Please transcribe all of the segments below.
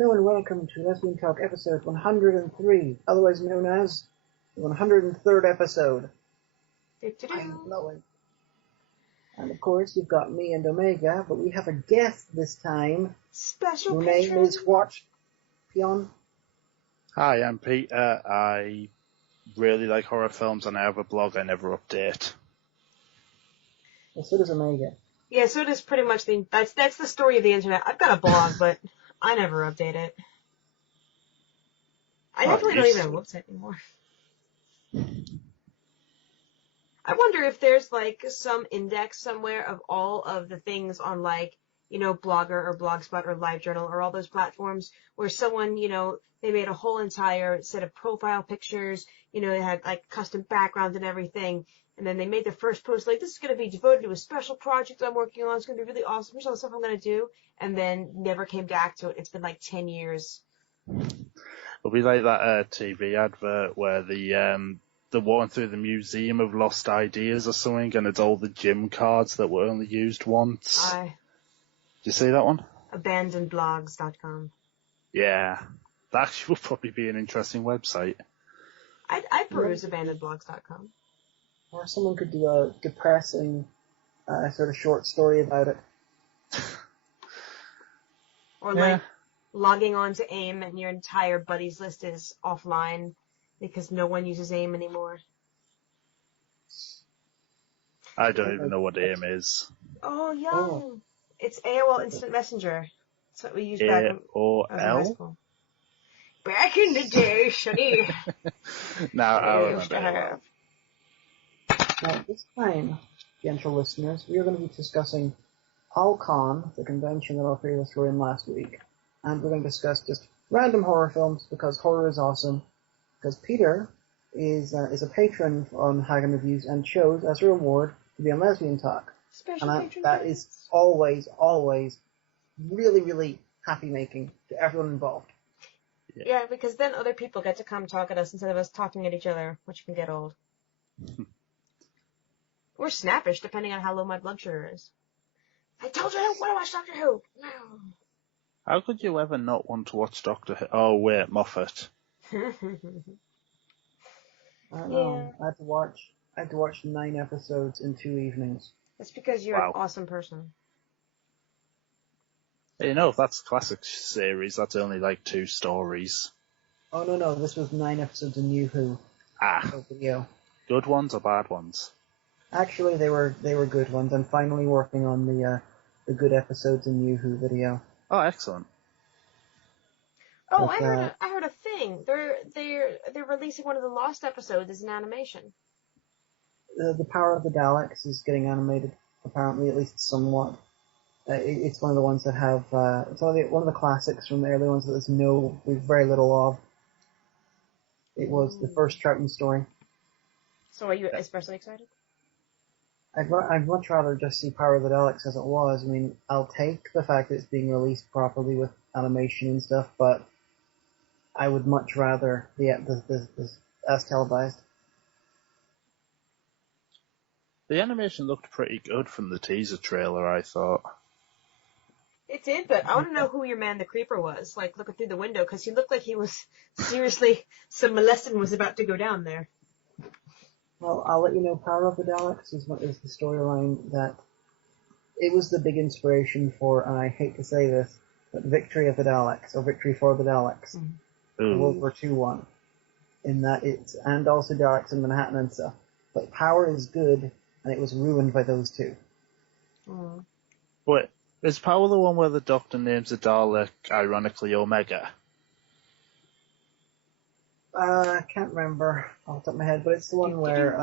Hello and welcome to Lesbian Talk episode 103, otherwise known as the 103rd episode. I'm blowing. And of course, you've got me and Omega, but we have a guest this time. Special Your patron. name is what, Pion? Hi, I'm Peter. I really like horror films and I have a blog I never update. Well, so does Omega. Yeah, so does pretty much that's the story of the internet. I've got a blog, but I never update it. I definitely don't even have a website anymore. I wonder if there's like some index somewhere of all of the things on like, Blogger or Blogspot or LiveJournal or all those platforms where someone, they made a whole entire set of profile pictures, they had like custom backgrounds and everything. And then they made their first post like, this is going to be devoted to a special project I'm working on. It's going to be really awesome. Here's all the stuff I'm going to do. And then never came back to it. It's been like 10 years. It'll be like that TV advert where the walking through the Museum of Lost Ideas or something, and it's all the gym cards that were only used once. Did you see that one? Abandonedblogs.com. Yeah. That actually would probably be an interesting website. I'd peruse abandonedblogs.com. Or someone could do a depressing sort of short story about it. Or like logging on to AIM and your entire buddies list is offline because no one uses AIM anymore. I don't even know what AIM is. Oh, yeah. It's AOL Instant Messenger. That's what we used back in high school. Back in the day, Sonny. Now I remember. Now, this time, gentle listeners, we are going to be discussing AlCon, the convention that all three of us were in last week. And we're going to discuss just random horror films, because horror is awesome. Because Peter is a patron on Hagan Reviews and chose, as a reward, to be on Lesbian Talk. And that is always, always really, really happy-making to everyone involved. Yeah, because then other people get to come talk at us instead of us talking at each other, which can get old. Or snappish, depending on how low my blood sugar is. I told you I don't want to watch Doctor Who! No. How could you ever not want to watch Doctor Who? Oh, wait, Moffat. I don't know. I had to watch 9 episodes in 2 evenings. That's because you're an awesome person. If that's a classic series, that's only like 2 stories. Oh, no, this was 9 episodes of New Who. Video. Good ones or bad ones? Actually, they were good ones. I'm finally working on the good episodes in New Who video. Oh, excellent. Oh, but, I heard a thing. They're releasing one of the lost episodes as an animation. The Power of the Daleks is getting animated, apparently, at least somewhat. It's one of the ones that have it's one of the classics from the early ones that there's very little of. It was the first Troughton story. So are you especially excited? I'd much rather just see Power of the Daleks as it was. I mean, I'll take the fact that it's being released properly with animation and stuff, but I would much rather the as televised. The animation looked pretty good from the teaser trailer, I thought. It did, but I want to know who your man the creeper was, like looking through the window, because he looked like he was seriously, some molesting was about to go down there. Well, I'll let you know, Power of the Daleks is the storyline that it was the big inspiration for, and I hate to say this, but Victory of the Daleks, or Victory for the Daleks, the World War II one, in that and also Daleks in Manhattan and stuff. But Power is good, and it was ruined by those two. Wait, is Power the one where the Doctor names the Dalek, ironically, Omega? I can't remember off the top of my head, but it's the one where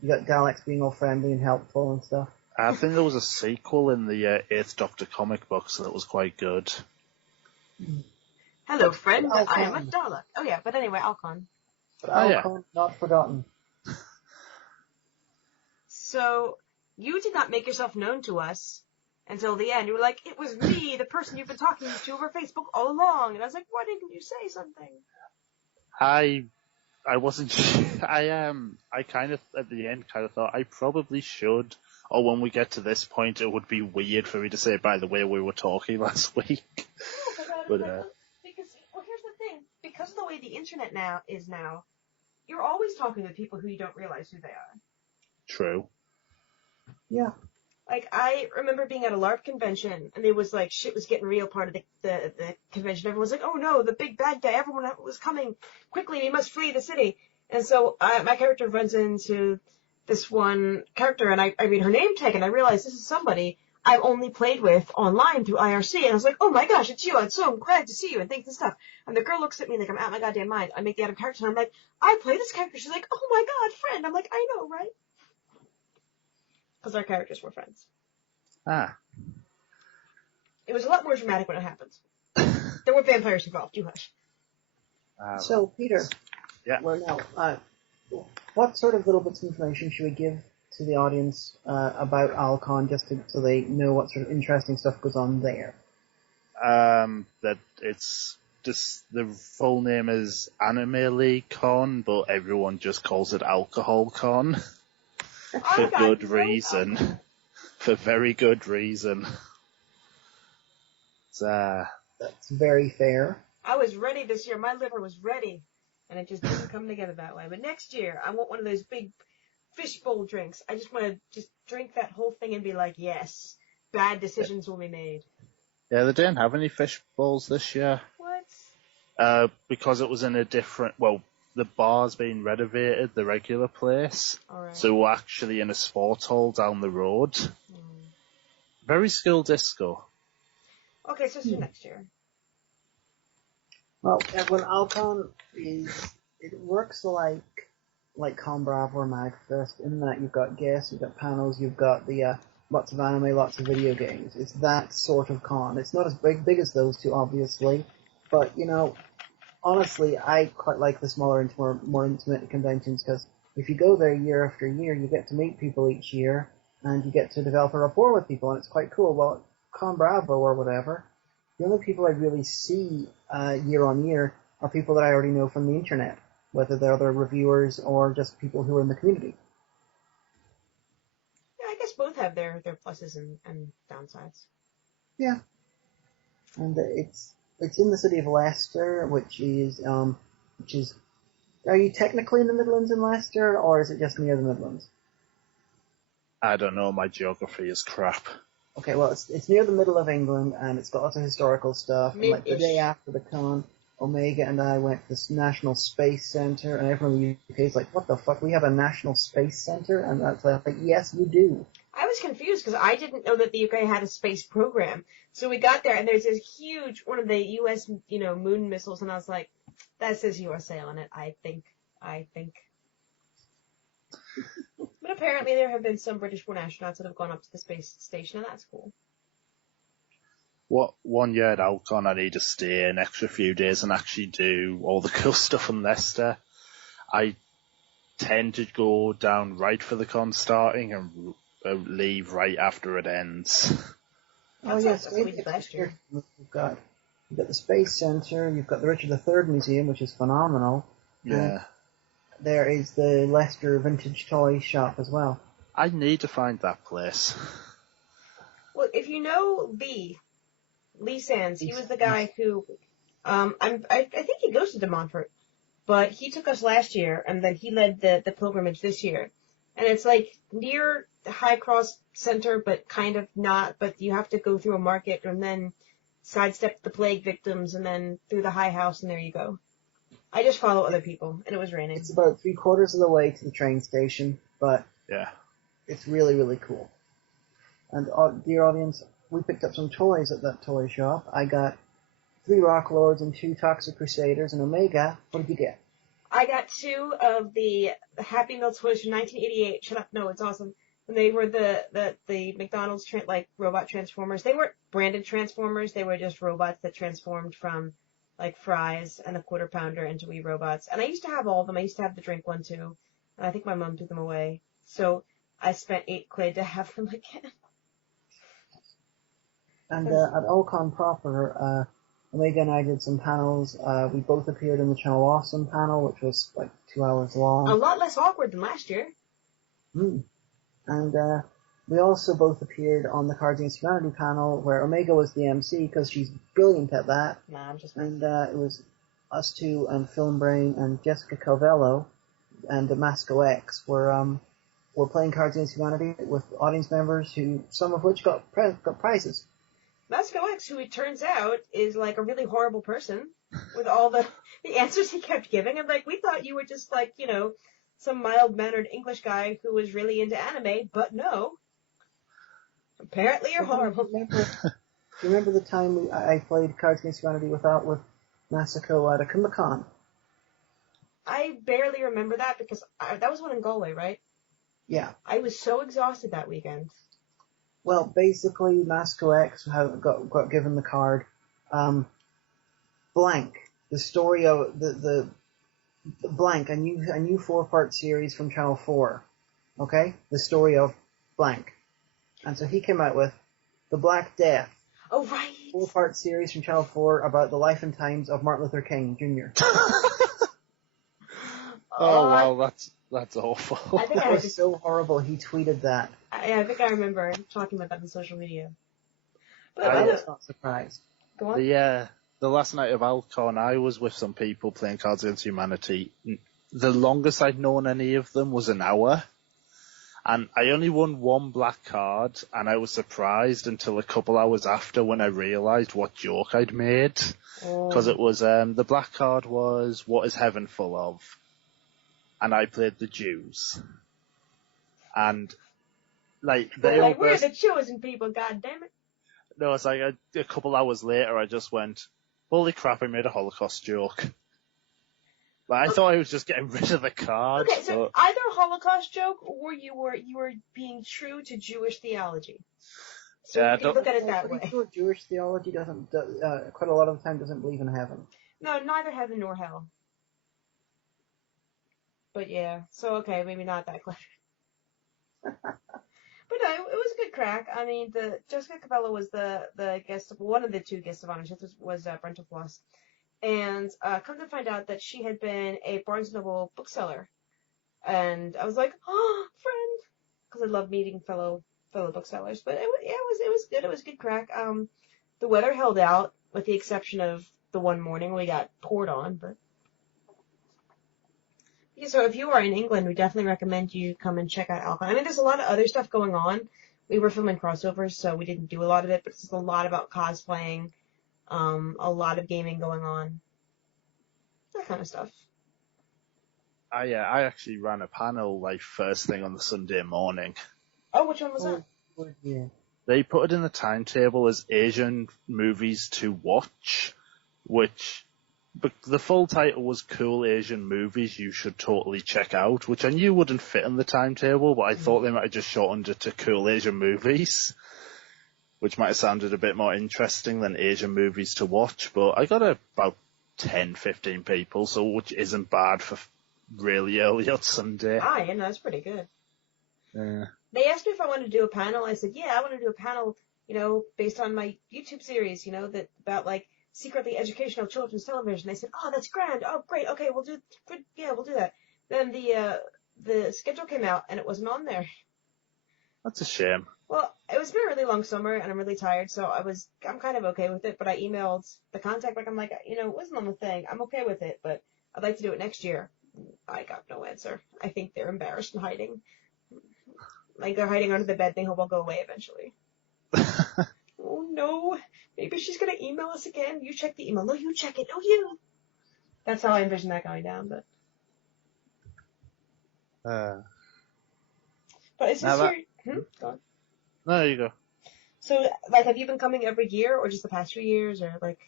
you got Daleks being all friendly and helpful and stuff. I think there was a sequel in the 8th Doctor comic books that was quite good. Hello, friend. I am a Dalek. Oh, yeah, but anyway, AlCon. But AlCon, not forgotten. So, you did not make yourself known to us until the end. You were like, it was me, the person you've been talking to over Facebook all along. And I was like, why didn't you say something? I wasn't. I kind of at the end kind of thought I probably should, or when we get to this point, it would be weird for me to say. By the way, we were talking last week, but the internet now, you're always talking to people who you don't realize who they are. True. Yeah. Like, I remember being at a LARP convention, and it was like, shit was getting real part of the convention. Everyone was like, oh no, the big bad guy, everyone was coming, quickly, we must flee the city. And so, my character runs into this one character, and I read her name tag, and I realize this is somebody I've only played with online through IRC, and I was like, oh my gosh, it's you, I'm so glad to see you, and thanks and stuff. And the girl looks at me like I'm out of my goddamn mind. I make the other character, and I'm like, I play this character. She's like, oh my god, friend. I'm like, I know, right? Because our characters were friends. Ah. It was a lot more dramatic when it happened. There were vampires involved, you hush. So, Peter, yeah. We're now, what sort of little bits of information should we give to the audience about AlCon, just so they know what sort of interesting stuff goes on there? That it's just, the full name is Anime League Con, but everyone just calls it Alcohol Con. For good reason. For very good reason. That's very fair. I was ready this year. My liver was ready. And it just didn't come together that way. But next year, I want one of those big fishbowl drinks. I just want to just drink that whole thing and be like, yes, bad decisions will be made. Yeah, they didn't have any fish bowls this year. What? Because it was in a different, well, the bar's been renovated, the regular place. Right. So we're actually in a sports hall down the road. Very skilled disco. Okay, so it's next year. Well, when AlCon it works like Con Bravo or MagFest, in that you've got guests, you've got panels, you've got the lots of anime, lots of video games. It's that sort of con. It's not as big as those two, obviously, but, you know, honestly, I quite like the smaller and more intimate conventions, because if you go there year after year, you get to meet people each year, and you get to develop a rapport with people, and it's quite cool. Well, Con Bravo or whatever, the only people I really see year on year are people that I already know from the internet, whether they're other reviewers or just people who are in the community. Yeah, I guess both have their pluses and downsides. Yeah. And it's in the city of Leicester, which is, are you technically in the Midlands in Leicester, or is it just near the Midlands? I don't know, my geography is crap. Okay, well, it's near the middle of England, and it's got lots of historical stuff. And, like, the day after the con, Omega and I went to this National Space Centre, and everyone in the UK is like, what the fuck, we have a National Space Centre? And that's like, yes, you do. I was confused because I didn't know that the UK had a space program. So we got there, and there's this huge, one of the US, moon missiles, and I was like, that says USA on it, I think. But apparently there have been some British-born astronauts that have gone up to the space station, and that's cool. One year at AlCon, I need to stay an extra few days and actually do all the cool stuff in Leicester. I tend to go down right for the con starting and leave right after it ends. Oh yes, that's what we did last year. You've got the Space Centre, you've got the Richard III Museum, which is phenomenal. Yeah. There is the Leicester Vintage Toy Shop as well. I need to find that place. Well, if you know Lee Sands, he was the guy who, I think he goes to De Montfort, but he took us last year, and then he led the pilgrimage this year. And it's like near the High Cross Center, but kind of not, but you have to go through a market and then sidestep the plague victims and then through the High House, and there you go. I just follow other people, and it was raining. It's about 3/4 of the way to the train station, but yeah, it's really, really cool. And dear audience, we picked up some toys at that toy shop. I got 3 Rock Lords and 2 Toxic Crusaders and Omega. What did you get? I got 2 of the Happy Meal toys from 1988. Shut up, no, it's awesome. When they were the McDonald's robot Transformers. They weren't branded Transformers. They were just robots that transformed from like fries and a quarter pounder into wee robots. And I used to have all of them. I used to have the drink one too. And I think my mom took them away. So I spent £8 to have them again. And at AlCon proper, Omega and I did some panels. We both appeared in the Channel Awesome panel, which was like 2 hours long. A lot less awkward than last year. And we also both appeared on the Cards Against Humanity panel, where Omega was the MC because she's brilliant at that. Nah, I'm just. And it was us two and Film Brain and Jessica Calvello and Damasco X were playing Cards Against Humanity with audience members some of which got prizes. Damasco X, who it turns out is like a really horrible person with all the answers he kept giving. I'm like, we thought you were just like, some mild-mannered English guy who was really into anime, but no. Apparently you're horrible. Do you remember the time I played Cards Against Humanity with Masako at a Comic-Con? I barely remember that because that was one in Galway, right? Yeah. I was so exhausted that weekend. Well, basically, Masako X got given the card, Blank, the story of the Blank, a new 4-part series from Channel 4, okay? The story of Blank. And so he came out with The Black Death. Oh, right. 4-part series from Channel 4 about the life and times of Martin Luther King Jr. Oh, wow, that's awful. I think that was so horrible, he tweeted that. I think I remember talking about that on social media. But I was not surprised. Go on. The last night of AlCon, I was with some people playing Cards Against Humanity. The longest I'd known any of them was an hour. And I only won one black card, and I was surprised until a couple hours after when I realised what joke I'd made. Because it was, the black card was, What is Heaven Full of? And I played the Jews. And, like, they all... we're the chosen people, goddammit. No, it's like a couple hours later, I just went, holy crap, I made a Holocaust joke. Like, I thought I was just getting rid of the card. Okay, so either a Holocaust joke or you were being true to Jewish theology. So yeah, you can look at it that way. Sure, Jewish theology quite a lot of the time doesn't believe in heaven. No, neither heaven nor hell. But yeah, so okay, maybe not that clever. But no, it was a good crack. I mean, Jessica Cabello was the guest, one of the two guests of honor. She was Brenta Floss. And come to find out that she had been a Barnes & Noble bookseller. And I was like, oh, friend. Because I love meeting fellow booksellers. But it was good. It was a good crack. The weather held out, with the exception of the one morning we got poured on. But yeah, so if you are in England, we definitely recommend you come and check out AlCon. I mean, there's a lot of other stuff going on. We were filming crossovers, so we didn't do a lot of it, but it's a lot about cosplaying, a lot of gaming going on, that kind of stuff. I actually ran a panel, like, first thing on the Sunday morning. Oh, which one was that? Yeah. They put it in the timetable as Asian movies to watch, but the full title was Cool Asian Movies You Should Totally Check Out, which I knew wouldn't fit in the timetable, but I thought they might have just shortened it to Cool Asian Movies, which might have sounded a bit more interesting than Asian movies to watch, but I got about 10, 15 people, so which isn't bad for really early on Sunday. Yeah, no, that's pretty good. Yeah. They asked me if I wanted to do a panel. I said, yeah, I want to do a panel, based on my YouTube series, that about, like, secretly educational children's television. They said, oh, that's grand. Oh, great. Okay, we'll do that. Then the schedule came out and it wasn't on there. That's a shame. Well, it's been a really long summer and I'm really tired, so I'm kind of okay with it, but I emailed the contact, I'm like, it wasn't on the thing. I'm okay with it, but I'd like to do it next year. I got no answer. I think they're embarrassed and hiding. Like they're hiding under the bed, they hope I'll go away eventually. Oh no. Maybe she's gonna email us again. You check the email. No, you check it. No, you. That's how I envision that going down, but. But is this your... Go on. No, there you go. So, like, have you been coming every year, or just the past few years, or like?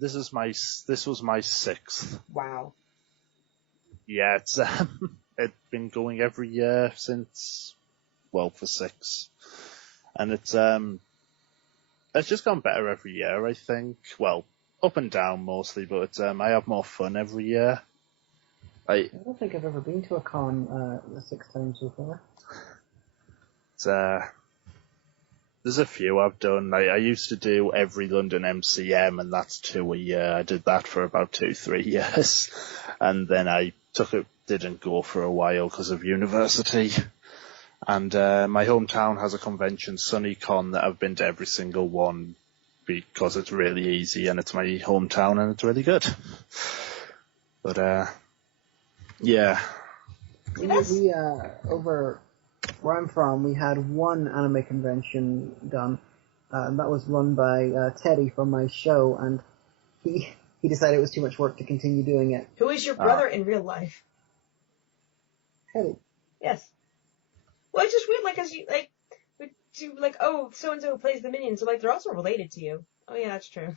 This was my 6th. Wow. Yeah, it's been going every year since, for 6, and it's just gone better every year, I think. Well, up and down mostly, but I have more fun every year. I don't think I've ever been to a con the 6 times so far. There's a few I've done. I used to do every London MCM, and that's 2 a year. I did that for about 2-3 years, and then I didn't go for a while because of university. And my hometown has a convention, SunnyCon, that I've been to every single one because it's really easy and it's my hometown and it's really good. But, yeah. We over where I'm from, we had one anime convention done, and that was run by Teddy from my show, and he decided it was too much work to continue doing it. Who is your brother in real life? Teddy. Yes. Well, it's just weird, oh, so-and-so plays the minions, so, they're also related to you. Oh, yeah, that's true.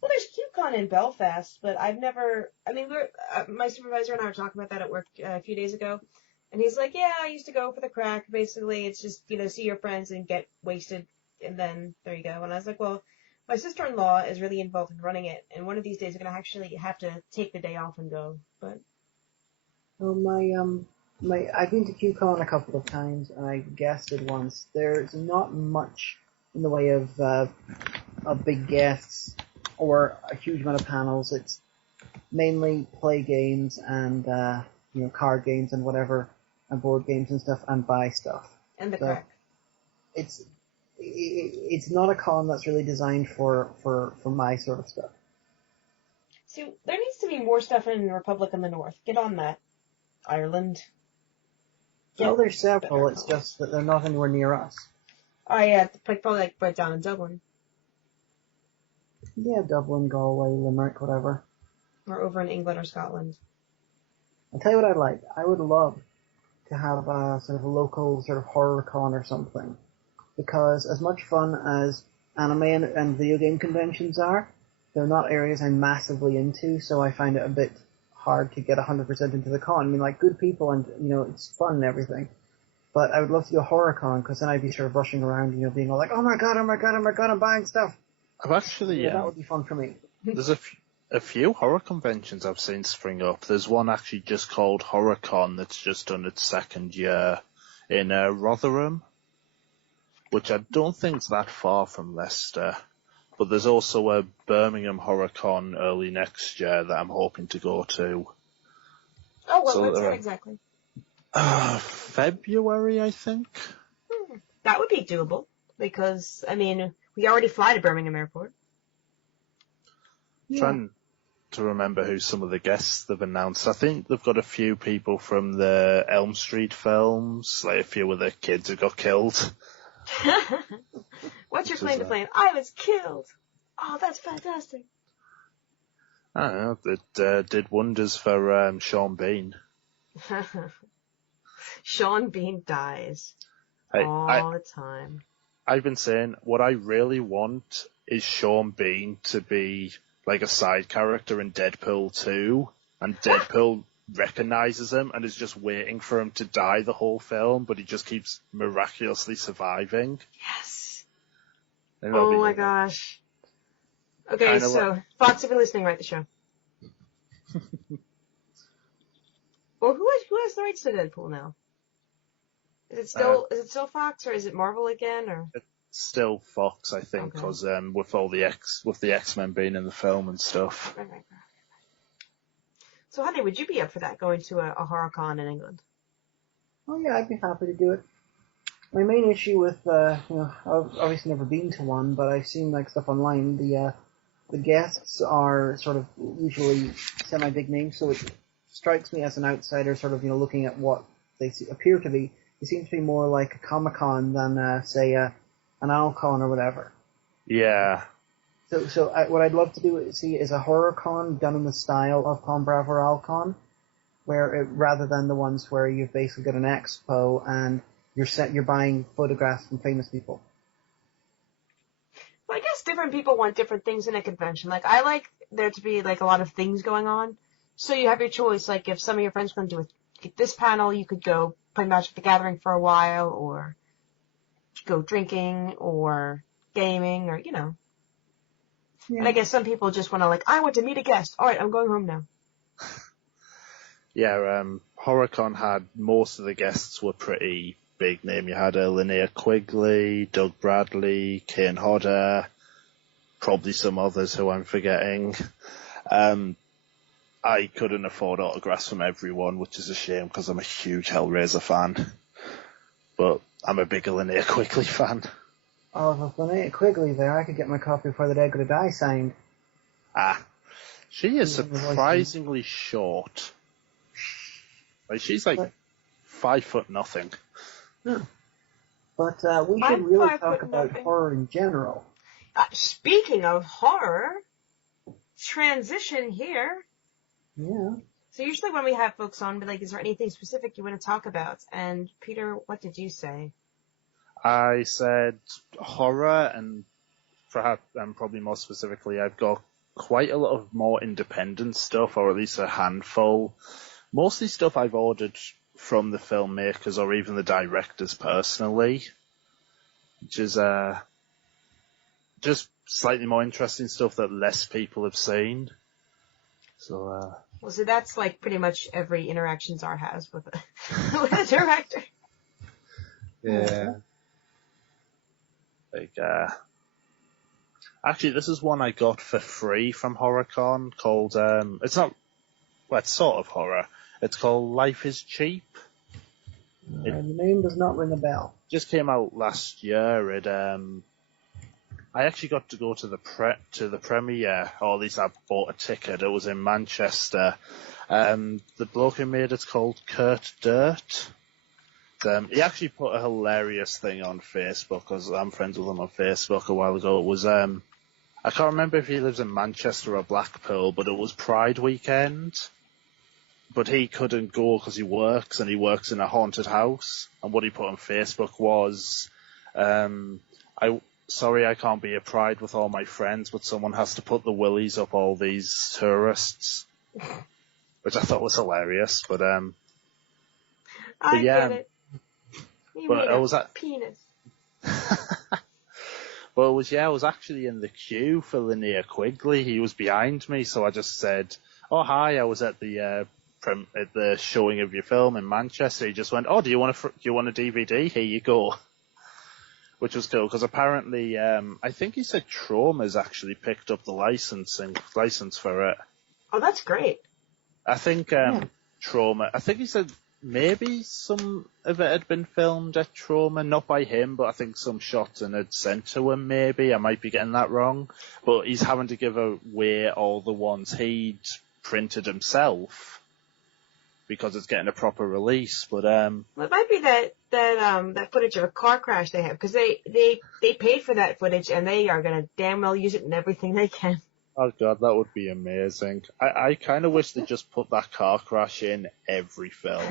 Well, there's QCon in Belfast, but I've never, my supervisor and I were talking about that at work a few days ago, and he's like, yeah, I used to go for the crack. Basically, it's just, see your friends and get wasted, and then there you go. And I was like, well, my sister-in-law is really involved in running it, and one of these days I'm going to actually have to take the day off and go, but... Well, I've been to QCon a couple of times, and I guested once. There's not much in the way of big guests or a huge amount of panels. It's mainly play games and card games and whatever, and board games and stuff, and buy stuff. And the crack. It's not a con that's really designed for my sort of stuff. See, there needs to be more stuff in the Republic in the North. Get on that. Ireland. Well, there's several, it's just that they're not anywhere near us. Oh, yeah, probably right down in Dublin. Yeah, Dublin, Galway, Limerick, whatever. Or over in England or Scotland. I'll tell you what I'd like. I would love to have a sort of a local sort of horror con or something. Because as much fun as anime and video game conventions are, they're not areas I'm massively into, so I find it a bit hard to get 100% into the con. Good people and, it's fun and everything. But I would love to do a horror con, because then I'd be sort of rushing around, being all like, oh my god, I'm buying stuff. I've actually, that would be fun for me. There's a few horror conventions I've seen spring up. There's one actually just called HorrorCon that's just done its second year in Rotherham, which I don't think's that far from Leicester. But there's also a Birmingham HorrorCon early next year that I'm hoping to go to. Oh, well, when's that exactly? February, I think. That would be doable, because, we already fly to Birmingham Airport. Yeah. Trying to remember who some of the guests they've announced. I think they've got a few people from the Elm Street films, a few of the kids who got killed. What's your claim to fame? I was killed. Oh, that's fantastic. I don't know. It did wonders for Sean Bean. Sean Bean dies all the time. I've been saying what I really want is Sean Bean to be like a side character in Deadpool 2, and Deadpool recognizes him and is just waiting for him to die the whole film, but he just keeps miraculously surviving. Yes. Oh my gosh. Okay, so Fox, if you're listening, write the show. Well, who has the rights to Deadpool now? Is it still Fox, or is it Marvel again, or? It's still Fox, I think, because with all the X-Men being in the film and stuff. Right. So, honey, would you be up for that, going to a horror con in England? Oh yeah, I'd be happy to do it. My main issue with, I've obviously never been to one, but I've seen stuff online. The guests are sort of usually semi-big names, so it strikes me as an outsider, sort of looking at what they appear to be. It seems to be more like a Comic-Con than say an AlCon or whatever. Yeah. So what I'd love to see is a horror con done in the style of Con Bravo or AlCon, where rather than the ones where you've basically got an expo and you're buying photographs from famous people. Well, I guess different people want different things in a convention. I like there to be a lot of things going on, so you have your choice. If some of your friends want to do this panel, you could go play Magic the Gathering for a while, or go drinking, or gaming, or Yeah. And I guess some people just want to I want to meet a guest. All right, I'm going home now. Yeah, HorrorCon had most of the guests were pretty big name. You had Linnea Quigley, Doug Bradley, Kane Hodder, probably some others who I'm forgetting. I couldn't afford autographs from everyone, which is a shame because I'm a huge Hellraiser fan. But I'm a bigger Linnea Quigley fan. Oh, if Linnea Quigley there, I could get my copy before the day go to die signed. Ah, she is surprisingly short. Like, she's like but, 5'0". Huh. But we should really talk about horror in general. Speaking of horror, transition here. Yeah. So usually when we have folks on, we're like, is there anything specific you want to talk about? And Peter, what did you say? I said horror, and perhaps, and probably more specifically, I've got quite a lot of more independent stuff, or at least a handful. Mostly stuff I've ordered from the filmmakers or even the directors personally, which is just slightly more interesting stuff that less people have seen. So, well, so that's like pretty much every interaction Czar has with a director. Yeah. Like, actually, this is one I got for free from HorrorCon called, it's not, well, it's sort of horror. It's called Life is Cheap. The name does not ring a bell. Just came out last year. I actually got to go to the premiere, or at least I bought a ticket. It was in Manchester. The bloke who made it's called Kurt Dirt. He actually put a hilarious thing on Facebook, because I'm friends with him on Facebook a while ago. It was, I can't remember if he lives in Manchester or Blackpool, but it was Pride weekend. But he couldn't go because he works, and he works in a haunted house. And what he put on Facebook was, sorry I can't be at Pride with all my friends, but someone has to put the willies up all these tourists. Which I thought was hilarious, but I yeah. get it. But it was a penis. Well, I was actually in the queue for Linnea Quigley. He was behind me, so I just said, "Oh hi, I was at the showing of your film in Manchester." He just went, "Oh, do you want a DVD? Here you go." Which was cool, because apparently, I think he said Trauma's actually picked up the license for it. Oh, that's great. I think Trauma. I think he said maybe some of it had been filmed at Trauma, not by him, but I think some shots and had sent to him. Maybe I might be getting that wrong, but he's having to give away all the ones he'd printed himself because it's getting a proper release. But well, it might be that footage of a car crash they have, because they paid for that footage and they are gonna damn well use it in everything they can. Oh god, that would be amazing. I kind of wish they just put that car crash in every film.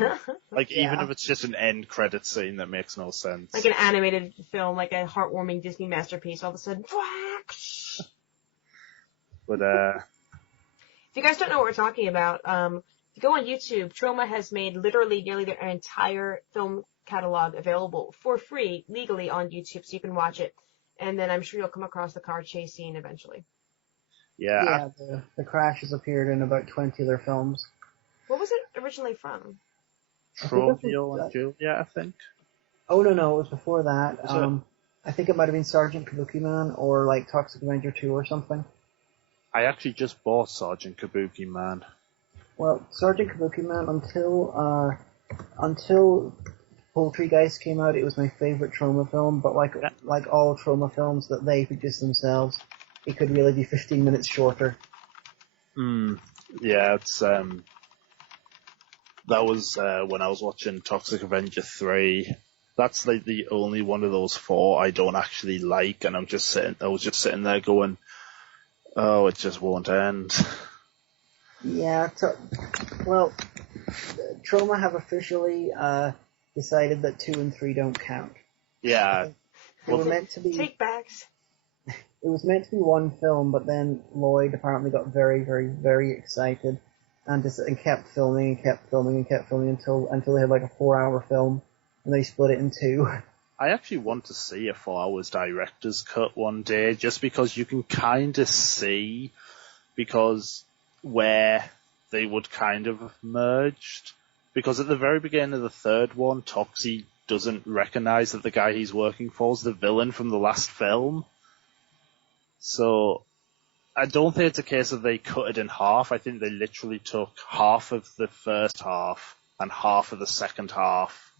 Like, even if it's just an end credit scene that makes no sense. Like an animated film, like a heartwarming Disney masterpiece, all of a sudden, But, if you guys don't know what we're talking about, if you go on YouTube, Troma has made literally nearly their entire film catalog available for free, legally on YouTube, so you can watch it. And then I'm sure you'll come across the car chase scene eventually. Yeah, the crash has appeared in about 20 of their films. What was it originally from? Romeo and Juliet, I think. Oh, no, it was before that. I think it might have been Sergeant Kabuki Man or like Toxic Avenger 2 or something. I actually just bought Sergeant Kabuki Man. Well, Sergeant Kabuki Man, until Poultrygeist came out, it was my favorite Troma film, but like all Troma films that they produce themselves, it could really be 15 minutes shorter. Yeah, it's that was when I was watching Toxic Avenger 3. That's like the only one of those four I don't actually like, and I was just sitting there going, oh, it just won't end. Yeah, well, Troma have officially decided that 2 and 3 don't count. Yeah. They were meant to be... Take backs. It was meant to be one film, but then Lloyd apparently got very, very, very excited and kept filming until they had like a 4-hour film, and they split it in 2. I actually want to see a 4 hours director's cut one day, just because you can kind of see where they would kind of have merged. Because at the very beginning of the third one, Toxie doesn't recognize that the guy he's working for is the villain from the last film. So I don't think it's a case of they cut it in half. I think they literally took half of the first half and half of the second half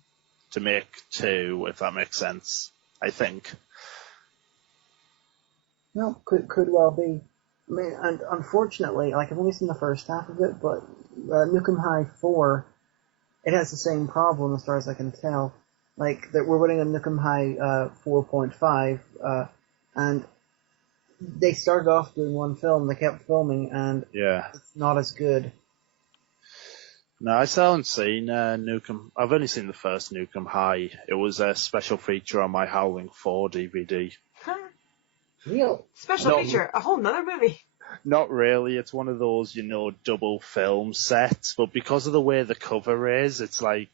to make 2, if that makes sense. I think. No, could well be. I mean, and unfortunately, like I've only seen the first half of it, but Nukem High 4, it has the same problem as far as I can tell. Like that, we're running a Nukem High 4.5, and they started off doing one film, they kept filming, and it's not as good. No, I still haven't seen Nukem. I've only seen the first Nukem High. It was a special feature on my Howling 4 DVD. Real? Special feature, a whole nother movie. Not really. It's one of those, double film sets, but because of the way the cover is, it's like,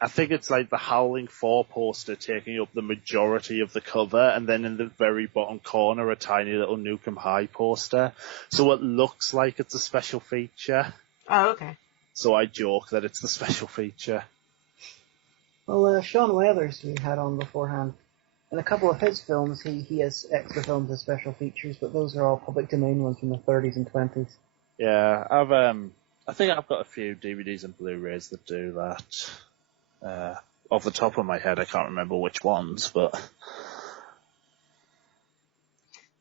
I think it's like the Howling 4 poster taking up the majority of the cover, and then in the very bottom corner, a tiny little Nukem High poster. So it looks like it's a special feature. Oh, okay. So I joke that it's the special feature. Well, Sean Weathers, we had on beforehand, in a couple of his films, he has extra films as special features, but those are all public domain ones from the 30s and 20s. Yeah, I think I've got a few DVDs and Blu-rays that do that. Off the top of my head, I can't remember which ones, but...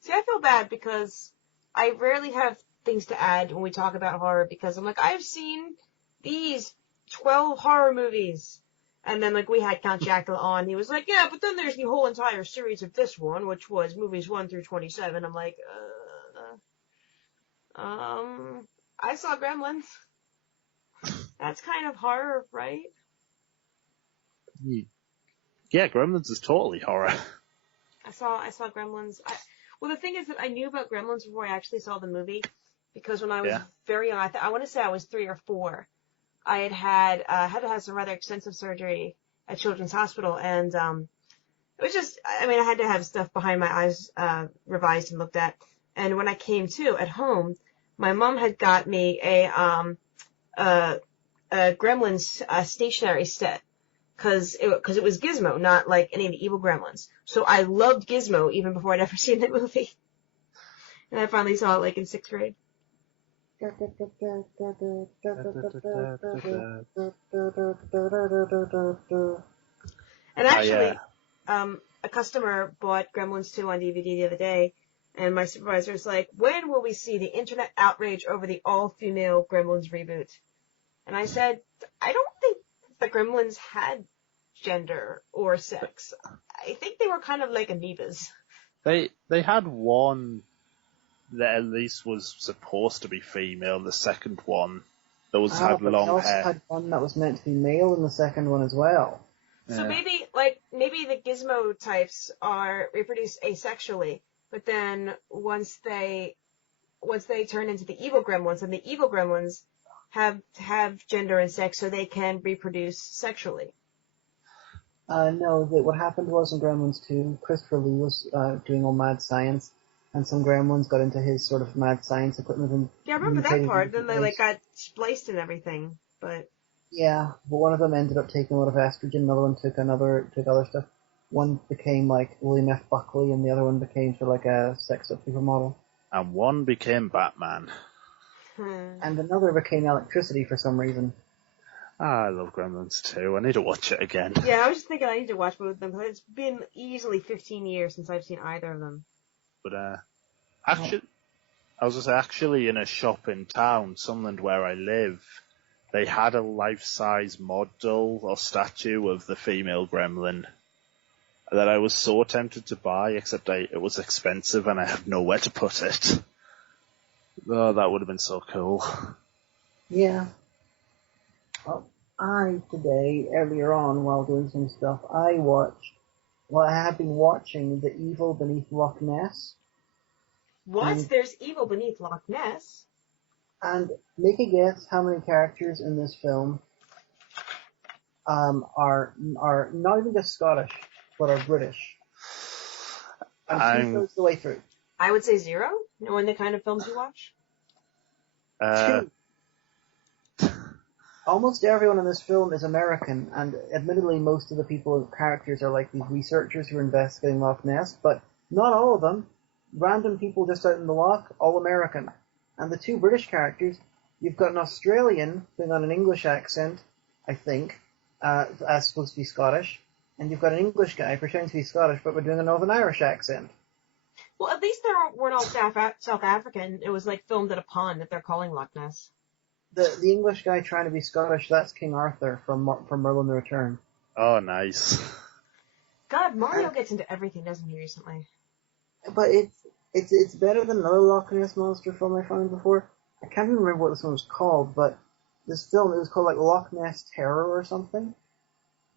See, I feel bad because I rarely have things to add when we talk about horror, because I'm like, I've seen these 12 horror movies. And then, like, we had Count Dracula on. He was like, yeah, but then there's the whole entire series of this one, which was movies 1 through 27. I'm like, I saw Gremlins. That's kind of horror, right? Yeah, Gremlins is totally horror. I saw Gremlins. Well, the thing is that I knew about Gremlins before I actually saw the movie, because when I was very young, I want to say I was 3 or 4, I had to have some rather extensive surgery at Children's Hospital, and it was just, I mean, I had to have stuff behind my eyes revised and looked at. And when I came to at home, my mom had got me a Gremlins stationery set, because it was Gizmo, not like any of the evil Gremlins. So I loved Gizmo even before I'd ever seen the movie. And I finally saw it like in 6th grade. And actually, a customer bought Gremlins 2 on DVD the other day, and my supervisor's like, when will we see the internet outrage over the all-female Gremlins reboot? And I said, I don't think the Gremlins had gender or sex. I think they were kind of like amoebas. They had one that at least was supposed to be female, the second one that had long hair. They also had one that was meant to be male in the second one as well. So maybe the Gizmo types are reproduced asexually, but then once they turn into the evil Gremlins, and the evil Gremlins have gender and sex, so they can reproduce sexually. No, what happened was in Gremlins 2, Christopher Lee was doing all mad science, and some Gremlins got into his sort of mad science equipment. And I remember that part. Then they got spliced and everything, but... Yeah, but one of them ended up taking a lot of estrogen, another one took other stuff. One became like William F. Buckley, and the other one became sort of like a sex-up supermodel. And one became Batman. And another became electricity for some reason. I love Gremlins too. I need to watch it again. Yeah, I was just thinking I need to watch both of them, because it's been easily 15 years since I've seen either of them. But actually in a shop in town, Sunderland, where I live, they had a life-size model or statue of the female Gremlin that I was so tempted to buy, except it was expensive and I had nowhere to put it. Oh, that would have been so cool. Yeah. Well, today, earlier on, while doing some stuff, I have been watching The Evil Beneath Loch Ness. What? There's evil beneath Loch Ness? And make a guess how many characters in this film are not even just Scottish, but are British. And 2/3 the way through. I would say 0, knowing the kind of films you watch. 2. Almost everyone in this film is American, and admittedly most of the characters are like these researchers who are investigating Loch Ness, but not all of them. Random people just out in the loch, all American. And the 2 British characters, you've got an Australian putting on an English accent, I think, as supposed to be Scottish, and you've got an English guy pretending to be Scottish, but we're doing a Northern Irish accent. Well, at least they weren't all South African. It was like filmed at a pond that they're calling Loch Ness. The English guy trying to be Scottish, that's King Arthur from Merlin the Return. Oh, nice. God, Mario gets into everything, doesn't he, recently? But it's better than another Loch Ness Monster film I found before. I can't even remember what this one was called, but this film, it was called like Loch Ness Terror or something.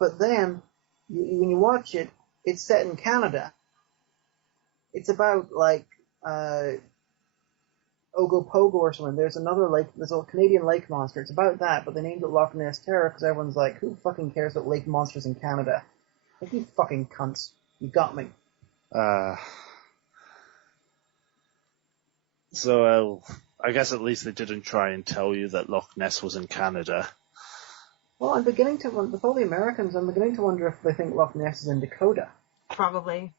But then, when you watch it, it's set in Canada. It's about like Ogopogo or something. There's another lake, there's a Canadian lake monster. It's about that, but they named it Loch Ness Terror because everyone's like, who fucking cares about lake monsters in Canada? Like, you fucking cunts. You got me. So, I guess at least they didn't try and tell you that Loch Ness was in Canada. Well, I'm beginning to wonder, with all the Americans, I'm beginning to wonder if they think Loch Ness is in Dakota. Probably.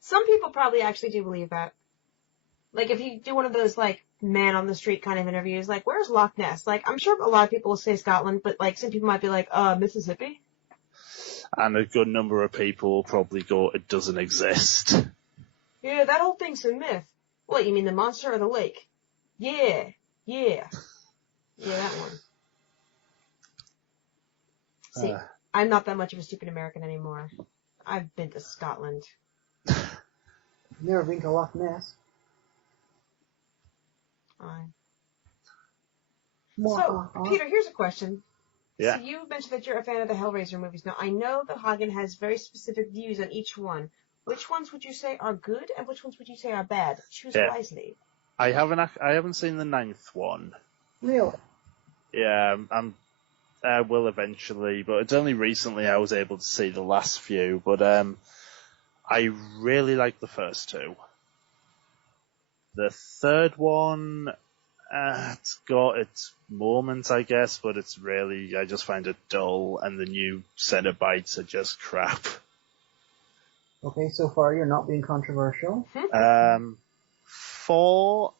Some people probably actually do believe that. Like, if you do one of those, like, man-on-the-street kind of interviews, like, where's Loch Ness? Like, I'm sure a lot of people will say Scotland, but, like, some people might be like, Mississippi? And a good number of people will probably go, it doesn't exist. Yeah, that whole thing's a myth. What, you mean the monster or the lake? Yeah. Yeah, that one. See, I'm not that much of a stupid American anymore. I've been to Scotland. Never been to Loch Ness. So, Peter, here's a question. Yeah. So you mentioned that you're a fan of the Hellraiser movies. Now, I know that Hagan has very specific views on each one. Which ones would you say are good, and which ones would you say are bad? Choose wisely. I haven't seen the 9th one. Really? Yeah, I will eventually, but it's only recently I was able to see the last few. But I really like the first two. The third one, it's got its moments, I guess, but it's really, I just find it dull, and the new Cenobites are just crap. Okay, so far you're not being controversial. Four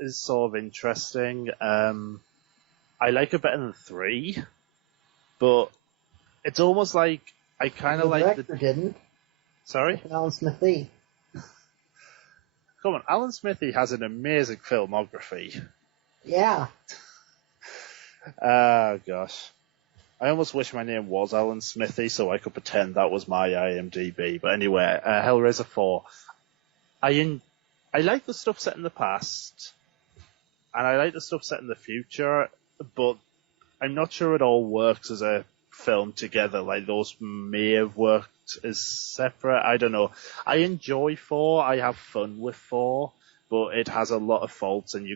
is sort of interesting. I like it better than 3, but it's almost like I kind of like the... didn't. Sorry? Like Alan Smithy. Come on, Alan Smithy has an amazing filmography. Yeah. Gosh. I almost wish my name was Alan Smithy so I could pretend that was my IMDb. But anyway, Hellraiser 4. I like the stuff set in the past, and I like the stuff set in the future, but I'm not sure it all works as a film together. Like, those may have worked as separate. I don't know. I enjoy 4. I have fun with 4, but it has a lot of faults, and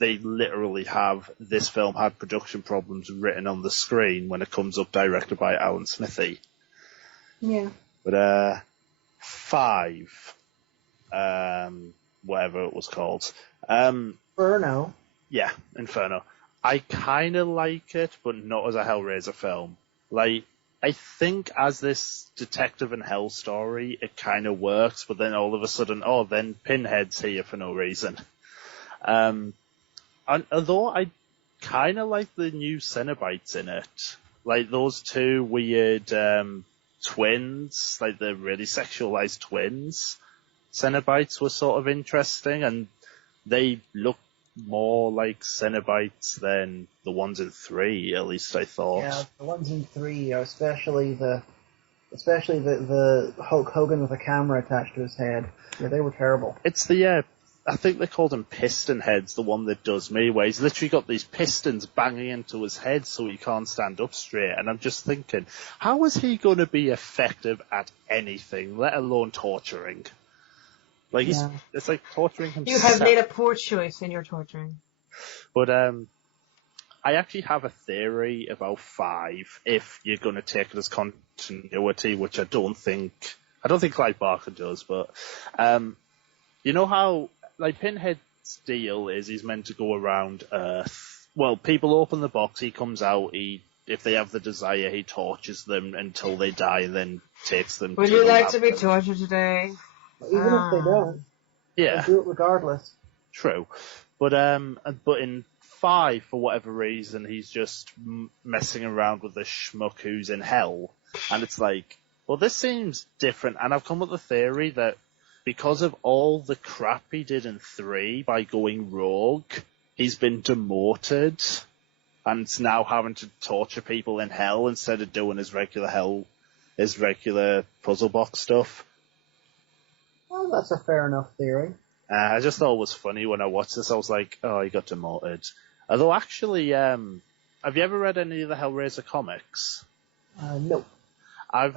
they literally have this film had production problems written on the screen when it comes up directed by Alan Smithy. Yeah. But 5, whatever it was called. Inferno. Yeah, Inferno. I kind of like it, but not as a Hellraiser film. Like, I think as this detective and hell story, it kind of works, but then all of a sudden, then Pinhead's here for no reason. And although I kind of like the new Cenobites in it, like those two weird twins, like the really sexualized twins, Cenobites were sort of interesting, and they look more like Cenobites than the ones in 3, at least I thought. Yeah, the ones in 3 are especially the Hulk Hogan with a camera attached to his head. Yeah, they were terrible. It's the I think they called him Piston Heads, the one that does me, where he's literally got these pistons banging into his head so he can't stand up straight. And I'm just thinking, how is he going to be effective at anything, let alone torturing? Like, it's like torturing himself. You have made a poor choice in your torturing. But I actually have a theory about 5, if you're going to take it as continuity, which I don't think Clive Barker does, but you know how, like, Pinhead's deal is he's meant to go around Earth. Well, people open the box, he comes out, if they have the desire, he tortures them until they die and then takes them. Would you like to be tortured today? Even if they don't, yeah, they do it regardless. True, but in 5, for whatever reason, he's just messing around with the schmuck who's in hell, and it's like, Well, this seems different, and I've come up with the theory that because of all the crap he did in 3 by going rogue, he's been demoted, and is now having to torture people in hell instead of doing his regular puzzle box stuff. Well, that's a fair enough theory. I just thought it was funny when I watched this. I was like, oh, he got demoted. Although, actually, have you ever read any of the Hellraiser comics? No. I've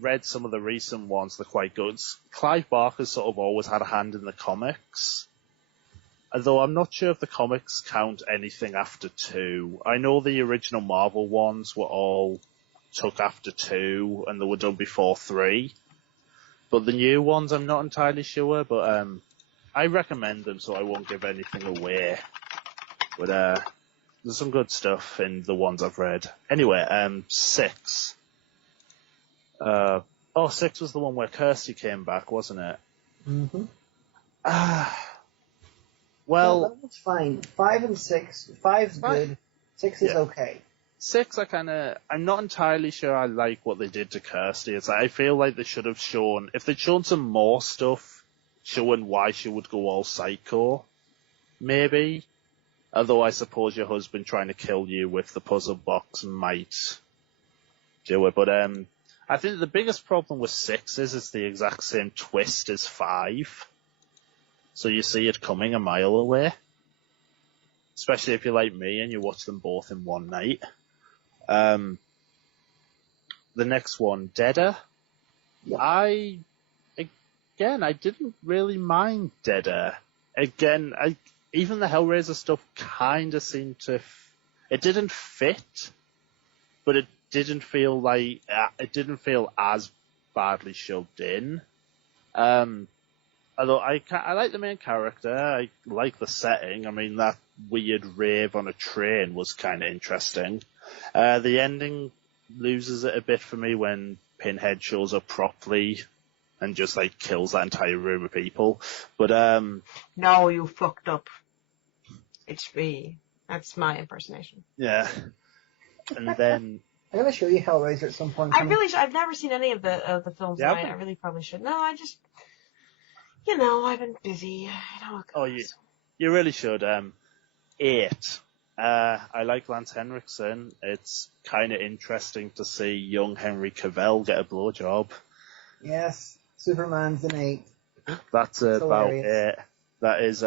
read some of the recent ones. They're quite good. Clive Barker's sort of always had a hand in the comics. Although I'm not sure if the comics count anything after 2. I know the original Marvel ones were all took after 2, and they were done before 3. But the new ones, I'm not entirely sure, but I recommend them, so I won't give anything away. But there's some good stuff in the ones I've read. Anyway, 6. 6 was the one where Kirsty came back, wasn't it? Mm-hmm. Well, that was fine. 5 and 6. 5's good. 6 is okay. 6, I'm not entirely sure I like what they did to Kirsty. It's like, I feel like they should have shown, if they'd shown some more stuff, showing why she would go all psycho, maybe. Although I suppose your husband trying to kill you with the puzzle box might do it. But I think the biggest problem with 6 is it's the exact same twist as 5. So you see it coming a mile away. Especially if you're like me and you watch them both in one night. The next one, Deader. Yep. I didn't really mind Deader. Again, even the Hellraiser stuff kind of seemed to... it didn't fit, but it didn't feel like... it didn't feel as badly shoved in. Although I like the main character, I like the setting. I mean, that weird rave on a train was kind of interesting. The ending loses it a bit for me when Pinhead shows up properly and just like kills that entire room of people. But no, you fucked up. It's me. That's my impersonation. Yeah. And then I'm gonna show you Hellraiser at some point. I've never seen any of the films. Yeah, I really probably should. No, I just, I've been busy. You really should. 8. I like Lance Henriksen. It's kind of interesting to see young Henry Cavill get a blowjob. Yes, Superman's in 8. That's about it. That is,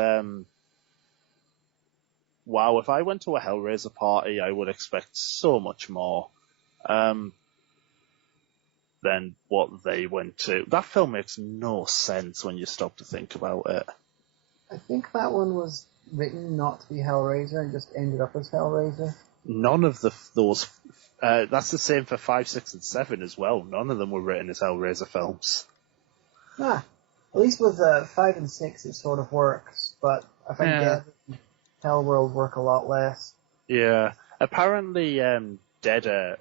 wow, if I went to a Hellraiser party, I would expect so much more than what they went to. That film makes no sense when you stop to think about it. I think that one was written not to be Hellraiser and just ended up as Hellraiser. None of those... that's the same for 5, 6, and 7 as well. None of them were written as Hellraiser films. At least with 5 and 6 it sort of works, but I think Hellworld work a lot less. Yeah. Apparently, Deader,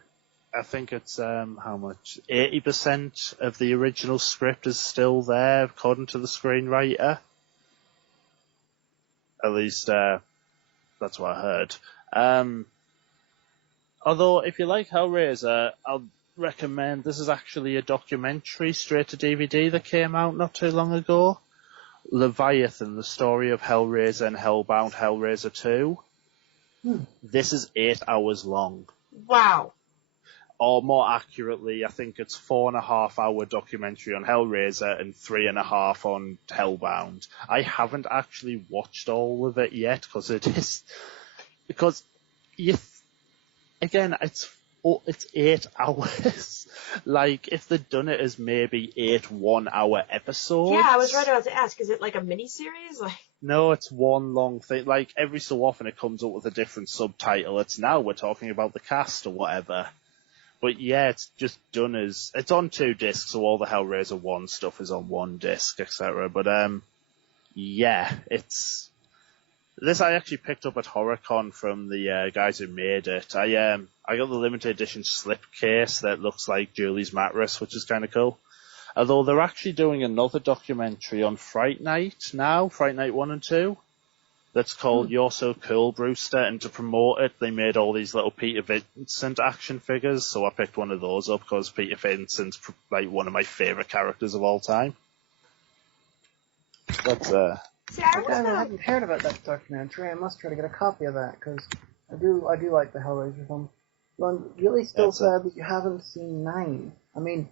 I think it's, how much? 80% of the original script is still there, according to the screenwriter. At least, that's what I heard. Although, if you like Hellraiser, I'll recommend, this is actually a documentary straight to DVD that came out not too long ago. Leviathan, the story of Hellraiser and Hellbound Hellraiser 2. This is 8 hours long. Wow. Or more accurately, I think it's 4.5-hour documentary on Hellraiser and 3.5 on Hellbound. I haven't actually watched all of it yet because again, it's 8 hours. Like, if they'd done it as maybe 8 1-hour episodes. Yeah, I was right about to ask, is it like a mini-series? No, it's one long thing. Like, every so often it comes up with a different subtitle. It's now we're talking about the cast or whatever. But yeah, it's just done as... It's on 2 discs, so all the Hellraiser 1 stuff is on 1 disc, etc. But, yeah, it's... This I actually picked up at HorrorCon from the guys who made it. I got the limited edition slipcase that looks like Julie's mattress, which is kind of cool. Although they're actually doing another documentary on Fright Night now, Fright Night 1 and 2. that's called You're So Cool, Brewster, and to promote it, they made all these little Peter Vincent action figures, so I picked one of those up because Peter Vincent's like one of my favourite characters of all time. That's See, I hadn't heard about that documentary. I must try to get a copy of that, because I do like the Hellraiser film. But I'm really still sad that you haven't seen 9. I mean,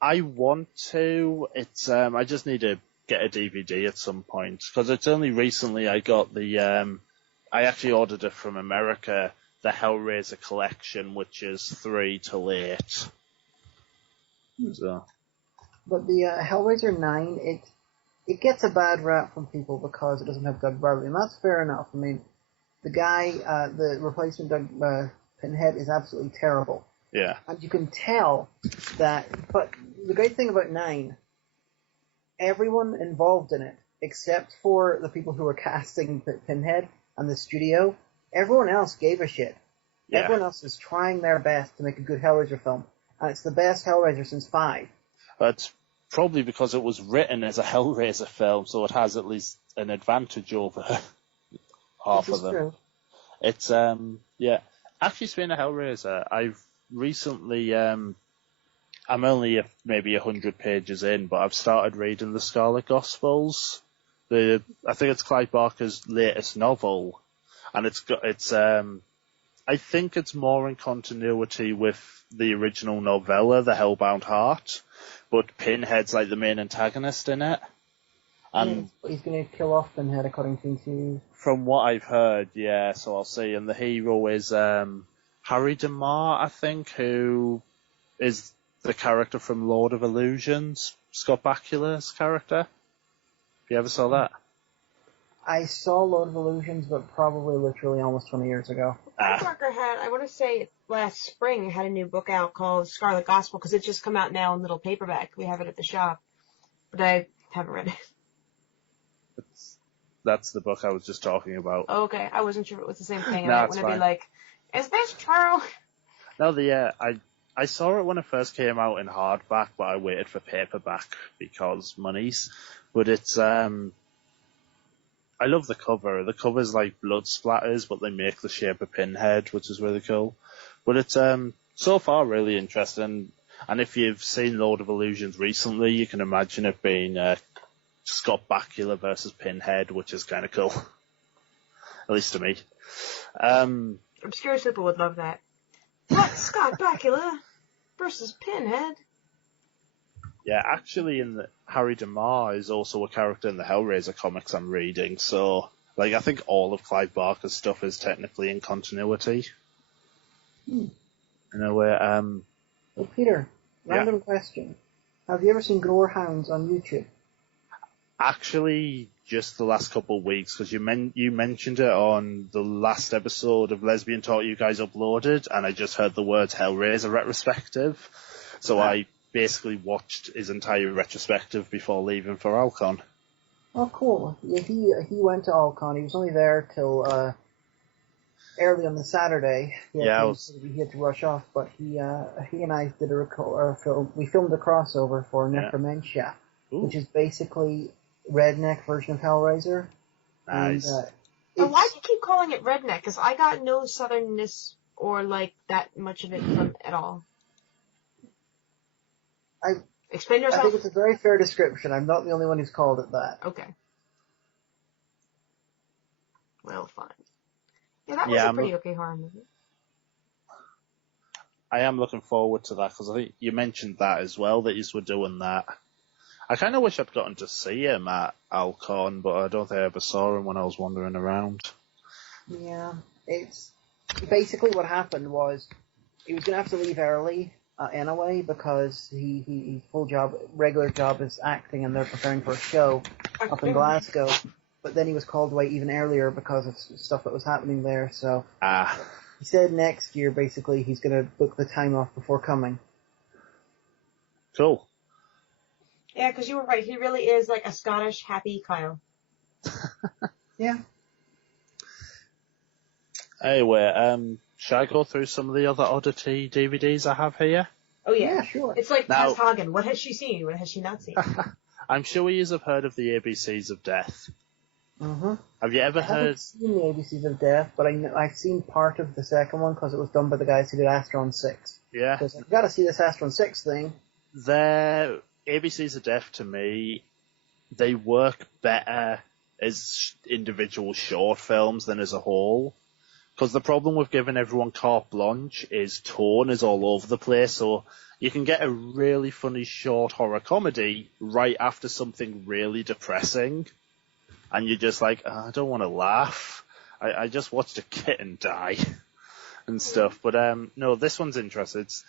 I want to. It's I just need to get a DVD at some point, because it's only recently I got the I actually ordered it from America, the Hellraiser collection, which is 3 till 8. So. But the Hellraiser 9, it gets a bad rap from people because it doesn't have Doug Bradley, and that's fair enough. I mean, the guy, the replacement Doug Pinhead, is absolutely terrible. Yeah. And you can tell that, but the great thing about 9, everyone involved in it, except for the people who were casting Pinhead and the studio, everyone else gave a shit. Yeah. Everyone else is trying their best to make a good Hellraiser film, and it's the best Hellraiser since 5. It's probably because it was written as a Hellraiser film, so it has at least an advantage over half of them. True. It's, yeah. Actually, speaking of Hellraiser, I've recently, I'm only maybe 100 pages in, but I've started reading the Scarlet Gospels. I think it's Clive Barker's latest novel, and I think it's more in continuity with the original novella, The Hellbound Heart, but Pinhead's like the main antagonist in it. And he's going to kill off Pinhead according to series. From what I've heard, yeah, so I'll see. And the hero is Harry DeMar, I think, who is the character from Lord of Illusions, Scott Bakula's character. Have you ever saw that? I saw Lord of Illusions, but probably literally almost 20 years ago. Barker had, I want to say last spring, had a new book out called Scarlet Gospel, because it's just come out now in little paperback. We have it at the shop, but I haven't read it. That's the book I was just talking about. Oh, okay, I wasn't sure if it was the same thing. And I want to be like, is this true? No, I saw it when it first came out in hardback, but I waited for paperback because monies. But it's, I love the cover. The cover's like blood splatters, but they make the shape of Pinhead, which is really cool. But it's, so far really interesting. And if you've seen Lord of Illusions recently, you can imagine it being, Scott Bakula versus Pinhead, which is kind of cool. At least to me. Obscure Super would love that. What? Scott Bakula versus Pinhead? Yeah, actually, Harry DeMar is also a character in the Hellraiser comics I'm reading, so, like, I think all of Clive Barker's stuff is technically in continuity. In a way, Well, Peter, random question. Have you ever seen Gorehounds on YouTube? Actually, just the last couple of weeks, because you mentioned it on the last episode of Lesbian Talk you guys uploaded, and I just heard the words Hellraiser retrospective, so I basically watched his entire retrospective before leaving for AlCon. Oh, cool. Yeah, he went to AlCon. He was only there till early on the Saturday. He had to rush off, but he and I did we filmed a crossover for Necromentia, which is basically redneck version of Hellraiser. Nice. And, why do you keep calling it redneck? Because I got no southernness or like that much of it from at all. Explain yourself. I think it's a very fair description. I'm not the only one who's called it that. Okay. Well, fine. Yeah, that was a pretty okay horror movie. I am looking forward to that, because I think you mentioned that as well, that you were doing that. I kind of wish I'd gotten to see him at AlCon, but I don't think I ever saw him when I was wandering around. Yeah, it's basically what happened was he was going to have to leave early anyway, because his regular job is acting, and they're preparing for a show up in Glasgow. But then he was called away even earlier because of stuff that was happening there. So he said next year, basically, he's going to book the time off before coming. Cool. Yeah, because you were right. He really is like a Scottish Happy Kyle. Yeah. Anyway, should I go through some of the other Oddity DVDs I have here? Oh, yeah. Sure. It's like Tess Hagan. What has she seen? What has she not seen? I'm sure you have heard of the ABCs of Death. Mm-hmm. Have you ever I haven't seen the ABCs of Death, but I've seen part of the second one because it was done by the guys who did Astron 6. Yeah. So I've got to see this Astron 6 thing. Their ABCs of Death, to me, they work better as individual short films than as a whole. Because the problem with giving everyone carte blanche is tone is all over the place, so you can get a really funny short horror comedy right after something really depressing, and you're just like, I don't want to laugh. I just watched a kitten die and stuff. But no, this one's interesting. It's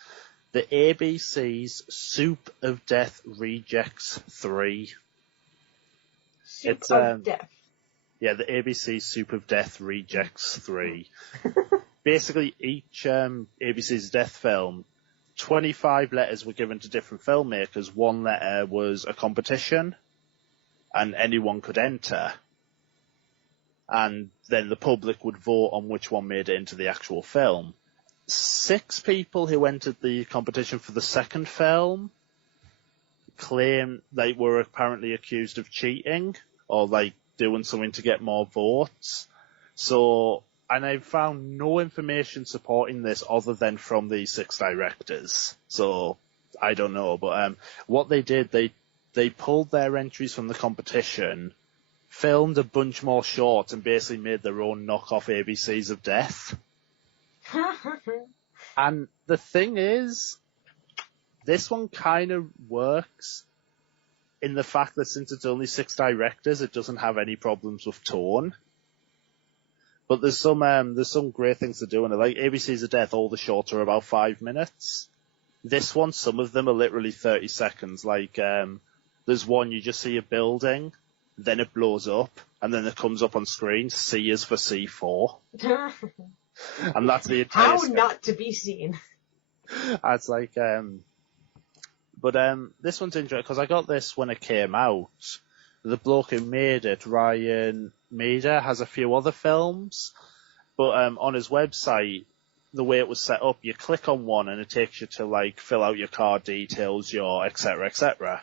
the ABC's Soup of Death Rejects 3. Soup of Death. Yeah, the ABC Soup of Death Rejects 3. Basically, each ABC's Death film, 25 letters were given to different filmmakers. One letter was a competition, and anyone could enter. And then the public would vote on which one made it into the actual film. 6 people who entered the competition for the second film claim they were apparently accused of cheating, or doing something to get more votes. So, and I found no information supporting this other than from the 6 directors. So, I don't know. But what they did, they pulled their entries from the competition, filmed a bunch more shorts, and basically made their own knockoff ABCs of Death. And the thing is, this one kind of works in the fact that since it's only 6 directors, it doesn't have any problems with tone. But there's some great things to do in it. Like ABCs of Death, all the shorts are about 5 minutes. This one, some of them are literally 30 seconds. There's one, you just see a building, then it blows up, and then it comes up on screen, C is for C4. And that's the entire How not to be seen. It's but this one's interesting because I got this when it came out. The bloke who made it, Ryan Maeder, has a few other films, but on his website, the way it was set up, you click on one and it takes you to fill out your card details, your etc. etc.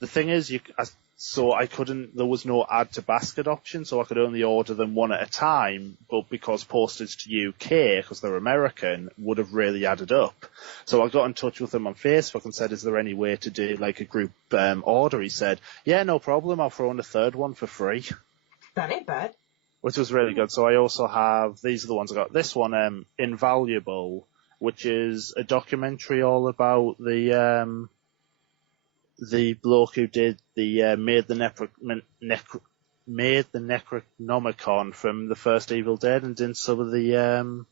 The thing is, there was no add to basket option, so I could only order them one at a time, but because postage to UK, because they're American, would have really added up. So I got in touch with him on Facebook and said, is there any way to do a group order? He said, yeah, no problem, I'll throw in a third one for free. That ain't bad. Which was really good. So I also have, these are the ones I got. This one, Invaluable, which is a documentary all about the bloke who did the made the Necronomicon from the first Evil Dead and did some of the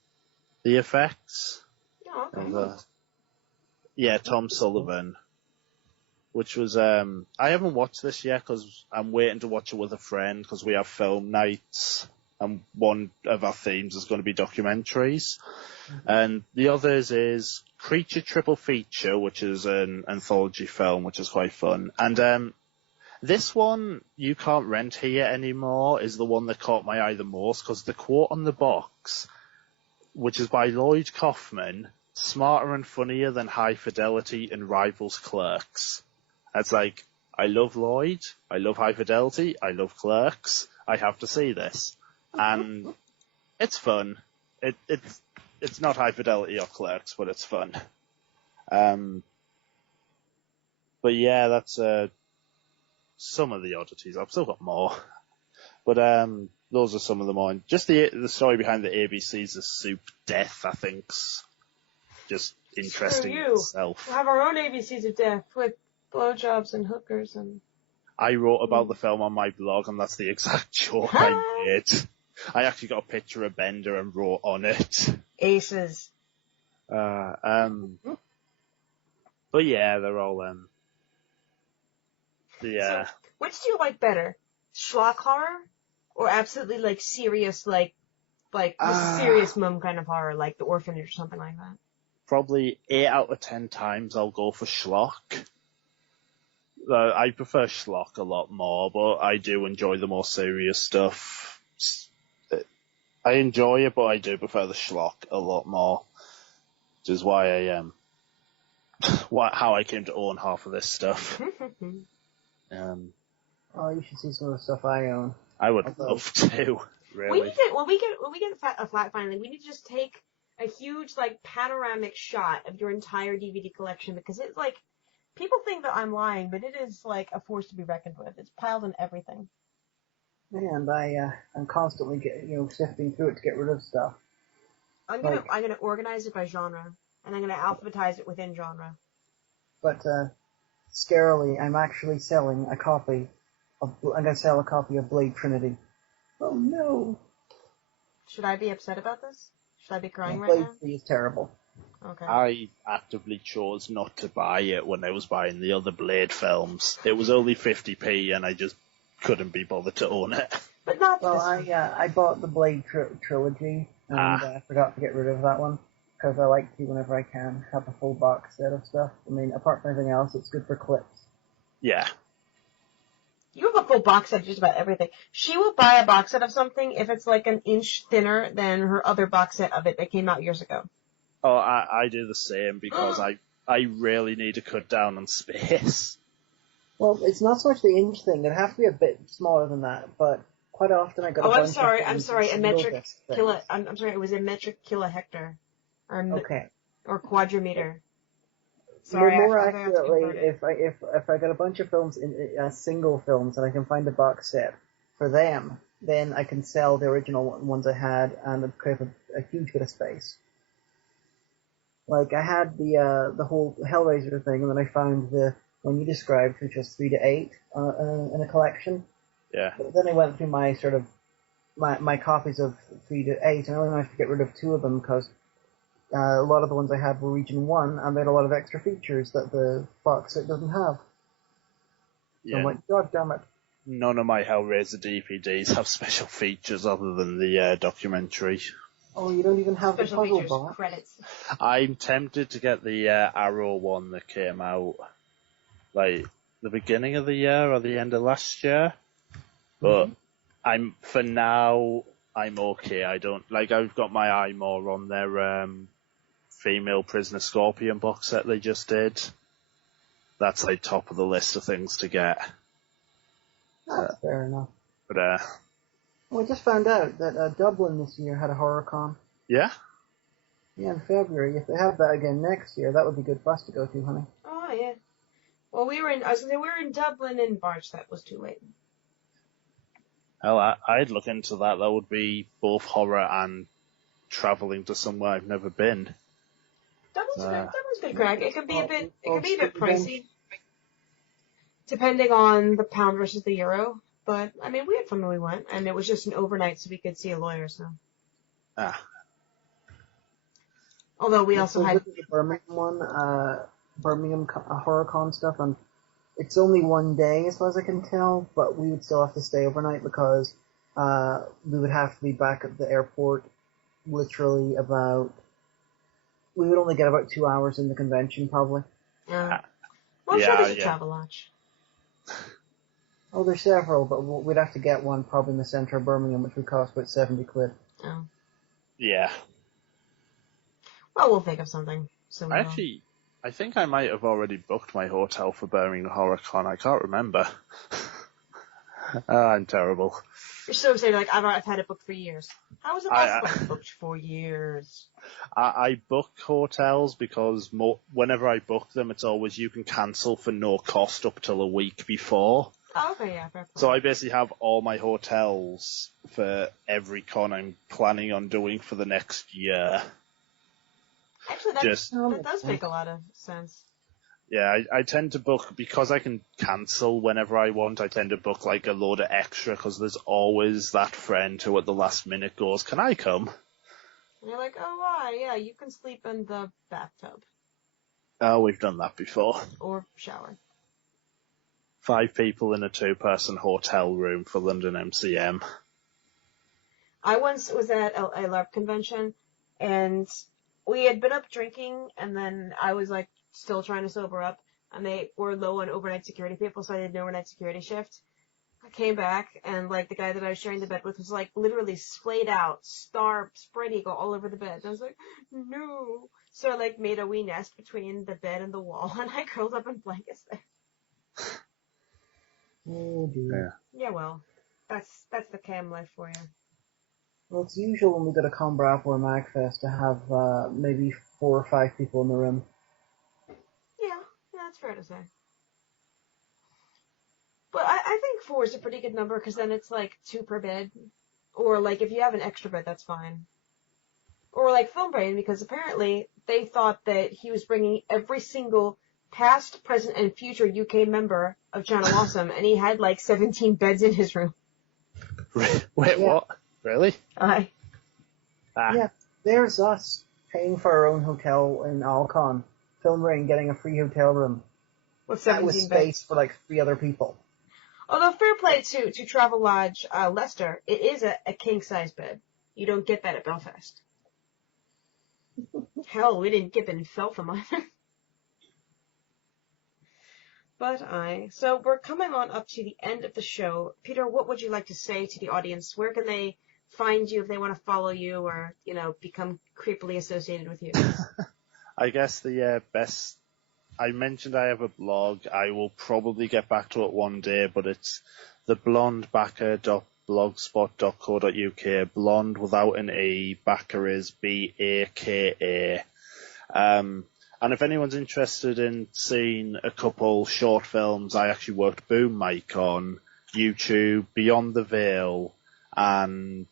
effects. Oh, okay. Tom Sullivan. Which was I haven't watched this yet because I'm waiting to watch it with a friend because we have film nights and one of our themes is going to be documentaries. Mm-hmm. And the others is Creature Triple Feature, which is an anthology film, which is quite fun. And this one you can't rent here anymore is the one that caught my eye the most because the quote on the box, which is by Lloyd Kaufman, smarter and funnier than High Fidelity and rivals Clerks. It's I love Lloyd, I love High Fidelity, I love Clerks, I have to see this. And it's fun. It's not High Fidelity or Clerks, but it's fun. But yeah, that's some of the oddities. I've still got more. But those are some of the more. Just the story behind the ABCs of Soup Death, I think's just interesting in itself. We'll have our own ABCs of Death with blowjobs and hookers and... I wrote about the film on my blog, and that's the exact joke I made. I actually got a picture of Bender and wrote on it. Aces. But yeah, they're all So, which do you like better? Schlock horror? Or absolutely serious, serious mum kind of horror, like The Orphanage or something like that? Probably 8 out of 10 times I'll go for schlock. I prefer schlock a lot more, but I do enjoy the more serious stuff. I enjoy it, but I do prefer the schlock a lot more. Which is why how I came to own half of this stuff. Oh, you should see some of the stuff I own. I would love to. Really. We need to, when we get a flat finally, we need to just take a huge like panoramic shot of your entire DVD collection, because it's like people think that I'm lying, but it is like a force to be reckoned with. It's piled in everything. And I'm constantly sifting through it to get rid of stuff. I'm gonna organize it by genre, and I'm gonna alphabetize it within genre. But scarily, I'm actually selling a copy of. I'm gonna sell a copy of Blade Trinity. Oh no! Should I be upset about this? Should I be crying right Blade now? 3 is terrible. Okay. I actively chose not to buy it when I was buying the other Blade films. It was only 50p, and I just couldn't be bothered to own it. But not Well, this. I bought the Blade trilogy, and I forgot to get rid of that one, because I like to, whenever I can, have a full box set of stuff. I mean, apart from everything else, it's good for clips. Yeah. You have a full box set of just about everything. She will buy a box set of something if it's like an inch thinner than her other box set of it that came out years ago. Oh, I do the same, because I really need to cut down on space. Well, it's not so much the inch thing. It'd have to be a bit smaller than that, but quite often I got a bunch of I'm sorry, a metric kilo, I'm sorry, it was a metric kilohectare. Or quadrometer. Sorry, more accurately, if I got a bunch of films in single films and I can find a box set for them, then I can sell the original ones I had and create a huge bit of space. Like I had the whole Hellraiser thing, and then I found the one you described, which was 3 to 8 in a collection. Yeah. But then I went through my my copies of 3 to 8, and I only managed to get rid of 2 of them because a lot of the ones I had were Region 1, and they had a lot of extra features that the box set doesn't have. Yeah. So I'm like, God damn it. None of my Hellraiser DVDs have special features other than the documentary. Oh, you don't even have special the puzzle features, box? credits. I'm tempted to get the Arrow one that came out like the beginning of the year or the end of last year, but for now I'm okay. I don't like. I've got my eye more on their female Prisoner Scorpion box set they just did. That's like top of the list of things to get. That's fair enough. But well, I just found out that Dublin this year had a HorrorCon. Yeah? Yeah, in February. If they have that again next year, that would be good for us to go to, honey. Oh, yeah. Well, we were in Dublin in March. That was too late. Well, I'd look into that. That would be both horror and travelling to somewhere I've never been. Dublin's good crack. It could be a bit pricey, depending on the pound versus the euro. But I mean, we had fun when we went, and it was just an overnight, so we could see a lawyer. So. Although we also had the Birmingham one, Birmingham HorrorCon stuff, and it's only one day as far as I can tell, but we would still have to stay overnight because we would have to be back at the airport literally we would only get about 2 hours in the convention probably. Well, I'm sure there's a travel lodge. Oh, there's several, but we'd have to get one probably in the centre of Birmingham, which would cost about 70 quid. Oh. Yeah. Well, we'll think of something. I think I might have already booked my hotel for Birmingham HorrorCon. I can't remember. I'm terrible. You're so excited, like, I've had it booked for years. How was it possible? Booked for years. I book hotels because whenever I book them, it's always you can cancel for no cost up till a week before. Oh, okay, yeah, fair point. So I basically have all my hotels for every con I'm planning on doing for the next year. Actually, that does make a lot of sense. Yeah, I tend to book, because I can cancel whenever I want, I tend to book like a load of extra, because there's always that friend who at the last minute goes, can I come? And you're like, oh, why? Yeah, you can sleep in the bathtub. Oh, we've done that before. Or shower. 5 people in a 2-person hotel room for London MCM. I once was at a LARP convention, and we had been up drinking, and then I was like still trying to sober up, and they were low on overnight security people, so I did an overnight security shift. I came back, and like the guy that I was sharing the bed with was like literally splayed out, spread eagle all over the bed. And I was like, no. So I like made a wee nest between the bed and the wall, and I curled up in blankets there. Oh dear. Yeah, well. That's the cam life for you. Well, it's usual when we go to Combra or MagFest to have maybe 4 or 5 people in the room. Yeah, that's fair to say. But I think 4 is a pretty good number, because then it's like 2 per bed. Or like if you have an extra bed, that's fine. Or like Film Brain, because apparently they thought that he was bringing every single past, present, and future UK member of Channel Awesome, and he had like 17 beds in his room. Wait, Yeah. what? Really? Aye. Yeah, there's us paying for our own hotel in AlCon, Film Brain getting a free hotel room. With That 17 was beds. space for like 3 other people. Although fair play to Travel Lodge Leicester, it is a king-size bed. You don't get that at Belfast. Hell, we didn't get that in Feltham either. So we're coming on up to the end of the show. Peter, what would you like to say to the audience? Where can they find you if they want to follow you or, become creepily associated with you? I guess the best... I mentioned I have a blog. I will probably get back to it one day, but it's theblondebacker.blogspot.co.uk. Blonde without an E. Backer is Baka. And if anyone's interested in seeing a couple short films, I actually worked Boom Mic on YouTube, Beyond the Veil, and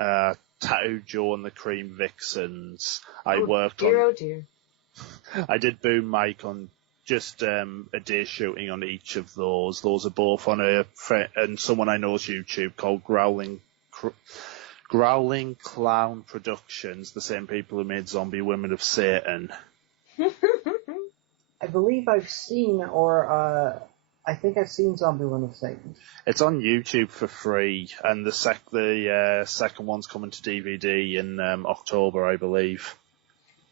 Tattoo Joe and the Cream Vixens. I did Boom Mic on just a day's shooting on each of those. Those are both on and someone I know's YouTube called Growling Clown Productions, the same people who made Zombie Women of Satan. I believe I've seen, I think I've seen Zombie Women of Satan. It's on YouTube for free, and the second one's coming to DVD in October, I believe.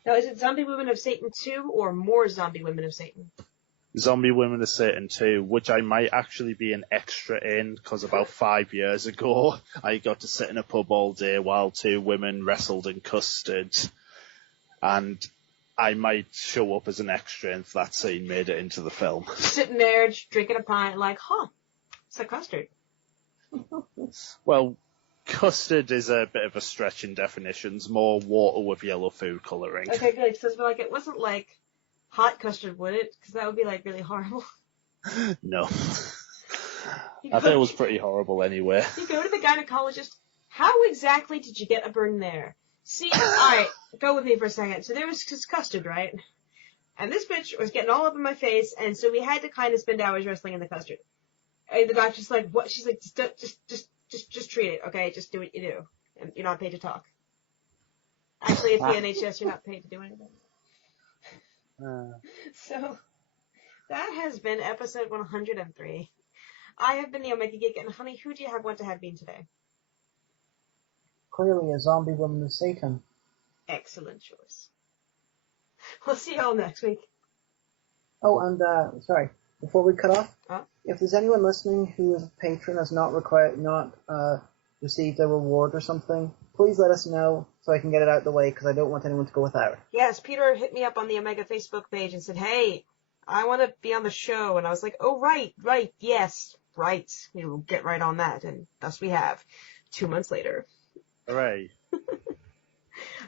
Now, is it Zombie Women of Satan 2 or more Zombie Women of Satan? Zombie Women of Satan 2, which I might actually be an extra in, because about 5 years ago, I got to sit in a pub all day while 2 women wrestled in custard. And I might show up as an extra if that scene made it into the film. Sitting there, just drinking a pint, like, it's a custard. Well, custard is a bit of a stretch in definitions, more water with yellow food colouring. Okay, good. So it wasn't like hot custard, would it? Because that would be like really horrible. No. I think it was pretty horrible anyway. You go to the gynecologist, how exactly did you get a burn there? See, alright, go with me for a second. So there was custard, right? And this bitch was getting all up in my face, and so we had to kind of spend hours wrestling in the custard. And the doctor's like, what? She's like, just treat it, okay? Just do what you do. And you're not paid to talk. Actually, at the NHS, you're not paid to do anything. So, that has been episode 103. I have been the Omega Geek, and honey, who do you want to have been today? Clearly a Zombie Woman of Satan. Excellent choice. We'll see you all next week. Oh, and, sorry, before we cut off, if there's anyone listening who is a patron has not received a reward or something, please let us know so I can get it out of the way, because I don't want anyone to go without. Yes, Peter hit me up on the Omega Facebook page and said, hey, I want to be on the show. And I was like, oh, right, yes, right. We will get right on that. And thus we have. 2 months later. Hooray.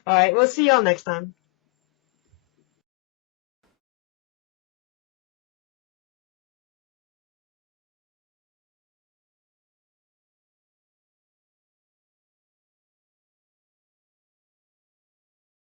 All right, we'll see y'all next time.